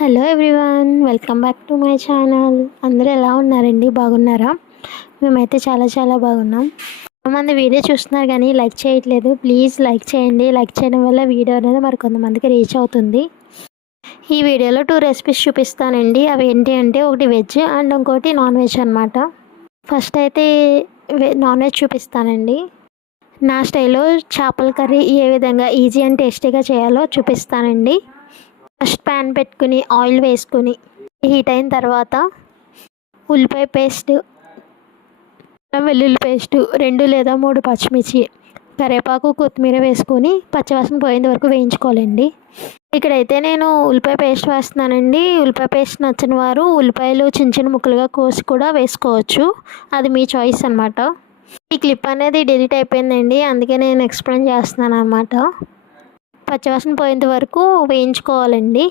Hello everyone, welcome back to my channel. అందరూ ఎలా ఉన్నారండి? బాగున్నారా? మేమైతే చాలా చాలా బాగున్నాం. కొంతమంది వీడియో చూస్తున్నారు కానీ లైక్ చేయట్లేదు. ప్లీజ్ లైక్ చేయండి. లైక్ చేయడం వల్ల వీడియో అనేది మరి కొంతమందికి రీచ్ అవుతుంది. ఈ వీడియోలో 2 రెసిపీస్ చూపిస్తానండి. అవి ఏంటి అంటే ఒకటి వెజ్ అండ్ ఇంకోటి నాన్ వెజ్ అనమాట. ఫస్ట్ అయితే నాన్ వెజ్ చూపిస్తానండి. నా స్టైల్లో చేపల కర్రీ ఏ విధంగా ఈజీ అండ్ టేస్టీగా చేయాలో చూపిస్తానండి. ఫస్ట్ ప్యాన్ పెట్టుకుని ఆయిల్ వేసుకుని హీట్ అయిన తర్వాత ఉల్లిపాయ పేస్ట్, వెల్లుల్లి పేస్టు, 2 లేదా 3 పచ్చిమిర్చి, కరివేపాకు, కొత్తిమీర వేసుకొని పచ్చివాసన పోయేంత వరకు వేయించుకోవాలండి. ఇక్కడైతే నేను ఉల్లిపాయ పేస్ట్ వేస్తున్నానండి. ఉల్లిపాయ పేస్ట్ నచ్చని వారు ఉల్లిపాయలు చిన్న చిన్న ముక్కలుగా కోసి కూడా వేసుకోవచ్చు. అది మీ చాయిస్ అనమాట. ఈ క్లిప్ అనేది డిలీట్ అయిపోయిందండి, అందుకే నేను ఎక్స్ప్లెయిన్ చేస్తున్నాను అనమాట. పచ్చివాసన పోయేంత వరకు వేయించుకోవాలండి.